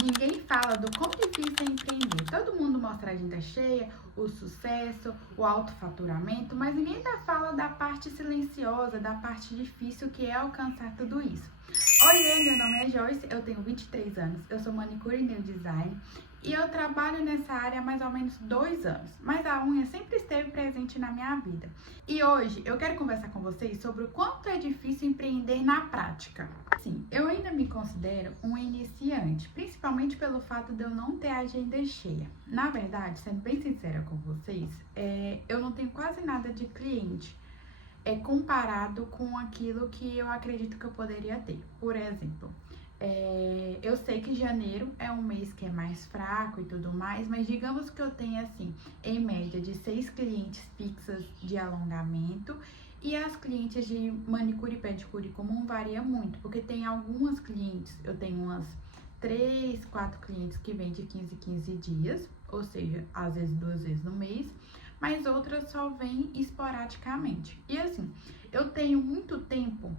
Ninguém fala do quão difícil é empreender. Todo mundo mostra a agenda cheia, o sucesso, o alto faturamento, mas ninguém fala da parte silenciosa, da parte difícil que é alcançar tudo isso. Oiê, meu nome é Joyce, eu tenho 23 anos, eu sou manicure e nail design e eu trabalho nessa área há mais ou menos 2 anos, mas a unha sempre esteve presente na minha vida. E hoje eu quero conversar com vocês sobre o quanto é difícil empreender na prática. Sim, eu ainda me considero um iniciante, principalmente pelo fato de eu não ter a agenda cheia. Na verdade, sendo bem sincera com vocês, eu não tenho quase nada de cliente. Comparado com aquilo que eu acredito que eu poderia ter. Por exemplo, eu sei que janeiro é um mês que é mais fraco e tudo mais, mas digamos que eu tenha assim, em média de 6 clientes fixas de alongamento e as clientes de manicure e pedicure comum varia muito, porque tem algumas clientes, eu tenho umas 3, 4 clientes que vêm de 15 em 15 dias, ou seja, às vezes 2 vezes no mês, mas outras só vêm esporadicamente. E assim, eu tenho muito tempo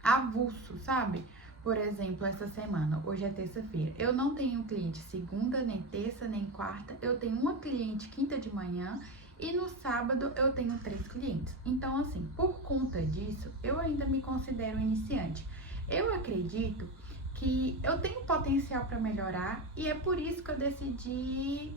avulso, sabe? Por exemplo, essa semana, hoje é terça-feira, eu não tenho cliente segunda, nem terça, nem quarta, eu tenho uma cliente quinta de manhã e no sábado eu tenho 3 clientes. Então, assim, por conta disso, eu ainda me considero iniciante. Eu acredito que eu tenho potencial para melhorar e é por isso que eu decidi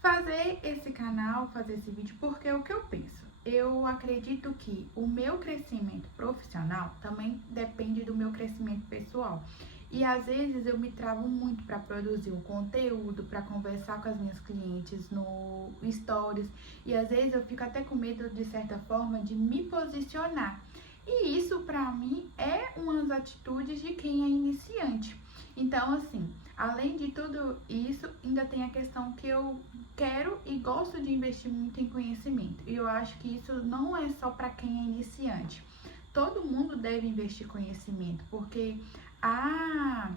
fazer esse canal, fazer esse vídeo, porque é o que eu penso. Eu acredito que o meu crescimento profissional também depende do meu crescimento pessoal. E às vezes eu me travo muito para produzir um conteúdo, para conversar com as minhas clientes no Stories. E às vezes eu fico até com medo, de certa forma, de me posicionar. E isso, para mim, é uma das atitudes de quem é iniciante. Então, assim, além de tudo isso, ainda tem a questão que eu quero e gosto de investir muito em conhecimento. E eu acho que isso não é só para quem é iniciante. Todo mundo deve investir em conhecimento, porque a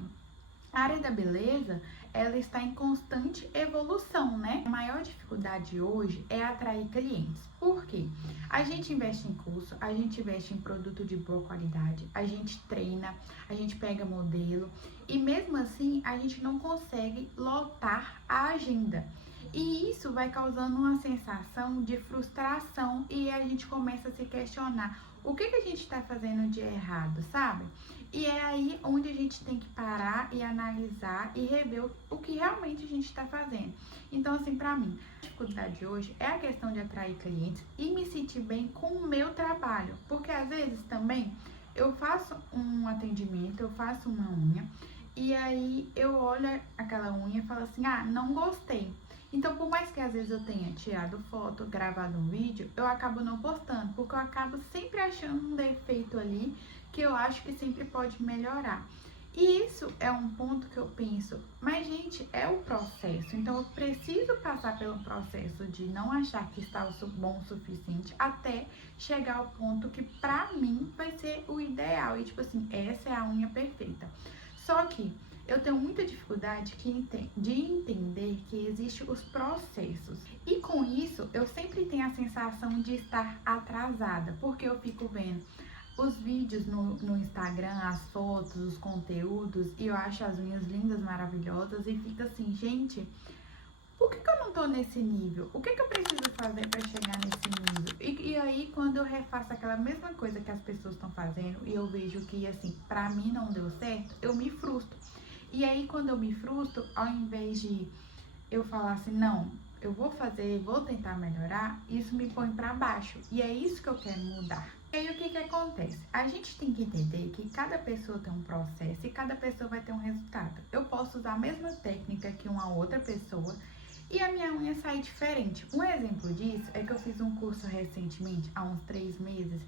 área da beleza, ela está em constante evolução, né? A maior dificuldade hoje é atrair clientes. Por quê? A gente investe em curso, a gente investe em produto de boa qualidade, a gente treina, a gente pega modelo e mesmo assim a gente não consegue lotar a agenda. E isso vai causando uma sensação de frustração e a gente começa a se questionar o que a gente está fazendo de errado, sabe? E é aí onde a gente tem que parar e analisar e rever o que realmente a gente está fazendo. Então, assim, pra mim, a dificuldade hoje é a questão de atrair clientes e me sentir bem com o meu trabalho. Porque às vezes também eu faço um atendimento, eu faço uma unha e aí eu olho aquela unha e falo assim, não gostei. Então, por mais que às vezes eu tenha tirado foto, gravado um vídeo, eu acabo não postando, porque eu acabo sempre achando um defeito ali que eu acho que sempre pode melhorar. E isso é um ponto que eu penso, mas gente, é o processo, então eu preciso passar pelo processo de não achar que está bom o suficiente até chegar ao ponto que pra mim vai ser o ideal e tipo assim, essa é a unha perfeita. Só que eu tenho muita dificuldade de entender que existem os processos. E com isso, eu sempre tenho a sensação de estar atrasada, porque eu fico vendo os vídeos no Instagram, as fotos, os conteúdos, e eu acho as unhas lindas, maravilhosas, e fica assim, gente, por que eu não tô nesse nível? O que eu preciso fazer para chegar nesse nível? E aí, quando eu refaço aquela mesma coisa que as pessoas estão fazendo, e eu vejo que, assim, pra mim não deu certo, eu me frustro. E aí, quando eu me frustro, ao invés de eu falar assim, não, eu vou fazer, vou tentar melhorar, isso me põe pra baixo. E é isso que eu quero mudar. E aí, o que acontece? A gente tem que entender que cada pessoa tem um processo e cada pessoa vai ter um resultado. Eu posso usar a mesma técnica que uma outra pessoa e a minha unha sair diferente. Um exemplo disso é que eu fiz um curso recentemente, há uns 3 meses,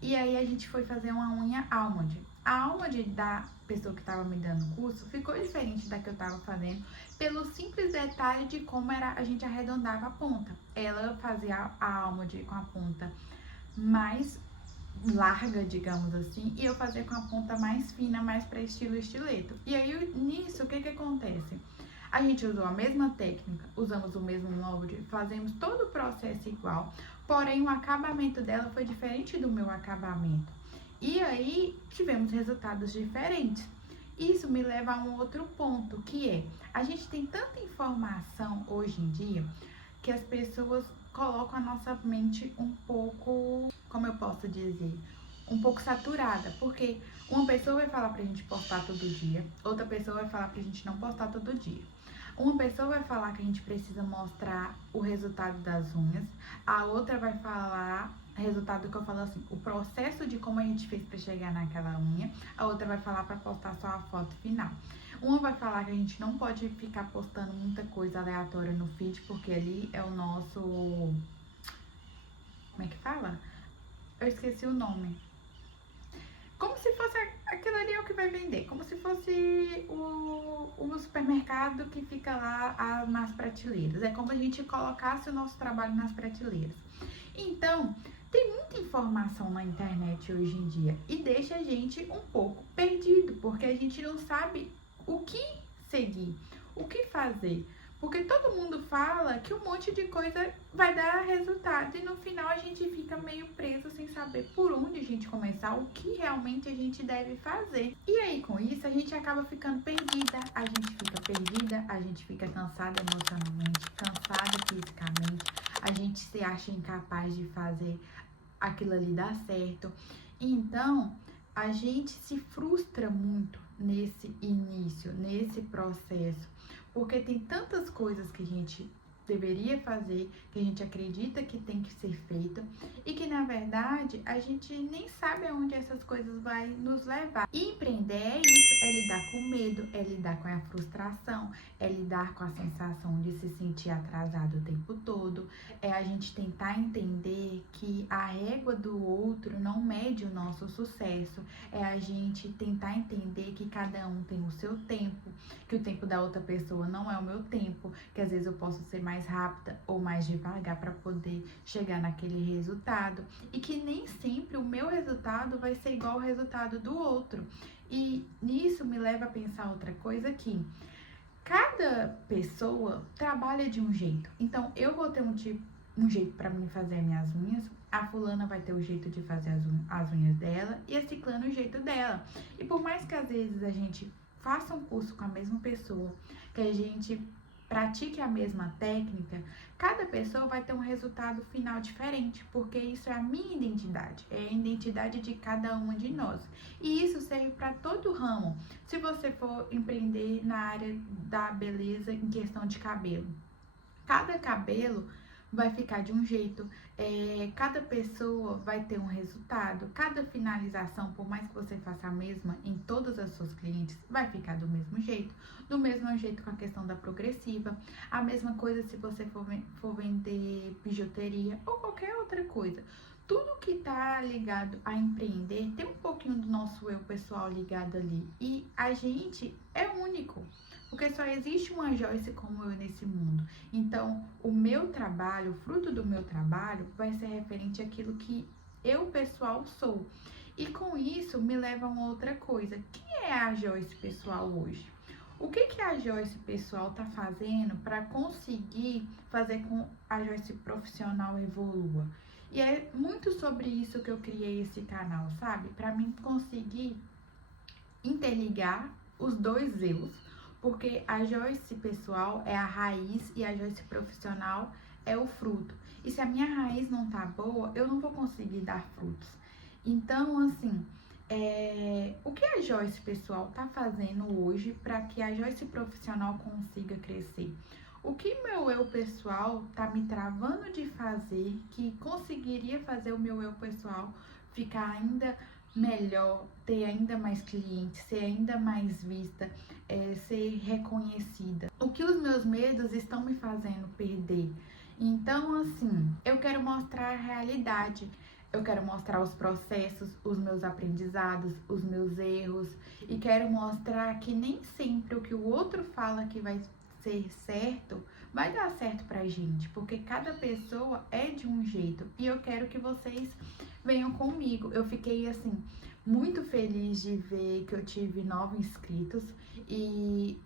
e aí a gente foi fazer uma unha almond. A almond da pessoa que estava me dando o curso ficou diferente da que eu estava fazendo, pelo simples detalhe de como era a gente arredondava a ponta. Ela fazia a almond com a ponta mais larga, digamos assim, e eu fazia com a ponta mais fina, mais para estilo estileto. E aí, nisso, o que acontece? A gente usou a mesma técnica, usamos o mesmo molde, fazemos todo o processo igual, porém o acabamento dela foi diferente do meu acabamento. E aí tivemos resultados diferentes. Isso me leva a um outro ponto, que é, a gente tem tanta informação hoje em dia que as pessoas colocam a nossa mente um pouco, como eu posso dizer, um pouco saturada, porque uma pessoa vai falar pra gente postar todo dia, outra pessoa vai falar pra gente não postar todo dia. Uma pessoa vai falar que a gente precisa mostrar o resultado das unhas, a outra vai falar resultado que eu falo assim, o processo de como a gente fez para chegar naquela unha, a outra vai falar para postar só a foto final. Uma vai falar que a gente não pode ficar postando muita coisa aleatória no feed, porque ali é o nosso, como é que fala? Eu esqueci o nome. Como se fosse aquilo ali é o que vai vender, como se fosse o supermercado que fica lá nas prateleiras. É como a gente colocasse o nosso trabalho nas prateleiras. Então, tem muita informação na internet hoje em dia e deixa a gente um pouco perdido, porque a gente não sabe o que seguir, o que fazer. Porque todo mundo fala que um monte de coisa vai dar resultado e no final a gente fica meio preso sem saber por onde a gente começar, o que realmente a gente deve fazer. E aí com isso a gente acaba ficando perdida, a gente fica cansada emocionalmente, cansada fisicamente, a gente se acha incapaz de fazer aquilo ali dar certo. Então a gente se frustra muito nesse início, nesse processo. Porque tem tantas coisas que a gente deveria fazer, que a gente acredita que tem que ser feita e que na verdade a gente nem sabe aonde essas coisas vai nos levar. E empreender é isso, é lidar com o medo, é lidar com a frustração, é lidar com a sensação de se sentir atrasado o tempo todo, é a gente tentar entender que a régua do outro não mede o nosso sucesso, é a gente tentar entender que cada um tem o seu tempo, que o tempo da outra pessoa não é o meu tempo, que às vezes eu posso ser mais rápida ou mais devagar para poder chegar naquele resultado e que nem sempre o meu resultado vai ser igual ao resultado do outro. E nisso me leva a pensar outra coisa que cada pessoa trabalha de um jeito. Então eu vou ter um jeito para mim fazer minhas unhas, a fulana vai ter o jeito de fazer as unhas dela e a ciclana o jeito dela. E por mais que às vezes a gente faça um curso com a mesma pessoa, que a gente pratique a mesma técnica, cada pessoa vai ter um resultado final diferente, porque isso é a minha identidade, é a identidade de cada uma de nós. E isso serve para todo ramo. Se você for empreender na área da beleza em questão de cabelo, cada cabelo vai ficar de um jeito, cada pessoa vai ter um resultado, cada finalização, por mais que você faça a mesma em todas as suas clientes, vai ficar do mesmo jeito com a questão da progressiva, a mesma coisa se você for vender bijuteria ou qualquer outra coisa. Tudo que tá ligado a empreender tem um pouquinho do nosso eu pessoal ligado ali. E a gente é único, porque só existe uma Joyce como eu nesse mundo. Então, o meu trabalho, o fruto do meu trabalho, vai ser referente àquilo que eu pessoal sou. E com isso me leva a uma outra coisa. Quem é a Joyce pessoal hoje? O que a Joyce pessoal tá fazendo para conseguir fazer com a Joyce profissional evolua? E é muito sobre isso que eu criei esse canal, sabe? Para mim conseguir interligar os dois eus, porque a Joyce pessoal é a raiz e a Joyce profissional é o fruto. E se a minha raiz não tá boa, eu não vou conseguir dar frutos. Então, assim, o que a Joyce pessoal tá fazendo hoje para que a Joyce profissional consiga crescer? O que meu eu pessoal tá me travando de fazer que conseguiria fazer o meu eu pessoal ficar ainda melhor, ter ainda mais clientes, ser ainda mais vista, ser reconhecida? O que os meus medos estão me fazendo perder? Então, assim, eu quero mostrar a realidade. Eu quero mostrar os processos, os meus aprendizados, os meus erros e quero mostrar que nem sempre o que o outro fala que vai ser certo vai dar certo pra gente, porque cada pessoa é de um jeito e eu quero que vocês venham comigo. Eu fiquei assim muito feliz de ver que eu tive 9 inscritos e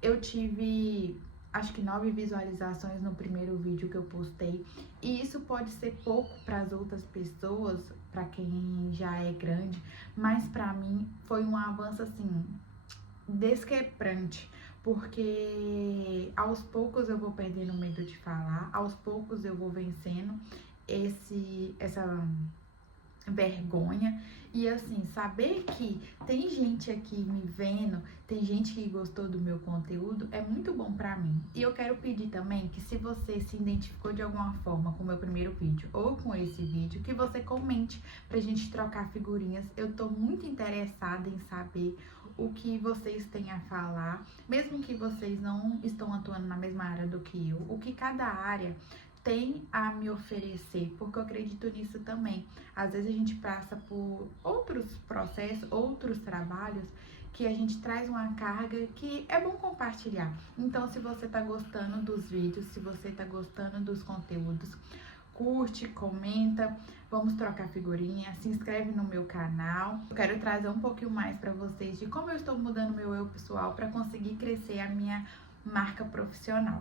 eu tive acho que 9 visualizações no primeiro vídeo que eu postei. E isso pode ser pouco para as outras pessoas, para quem já é grande, mas para mim foi um avanço assim desquebrante, porque aos poucos eu vou perdendo o medo de falar, aos poucos eu vou vencendo essa vergonha. E assim, saber que tem gente aqui me vendo, tem gente que gostou do meu conteúdo, é muito bom pra mim. E eu quero pedir também que, se você se identificou de alguma forma com o meu primeiro vídeo ou com esse vídeo, que você comente pra gente trocar figurinhas. Eu tô muito interessada em saber o que vocês têm a falar, mesmo que vocês não estão atuando na mesma área do que eu, o que cada área tem a me oferecer, porque eu acredito nisso também. Às vezes a gente passa por outros processos, outros trabalhos, que a gente traz uma carga que é bom compartilhar. Então, se você tá gostando dos vídeos, se você tá gostando dos conteúdos, curte, comenta, vamos trocar figurinha, se inscreve no meu canal. Eu quero trazer um pouquinho mais para vocês de como eu estou mudando meu eu pessoal para conseguir crescer a minha marca profissional.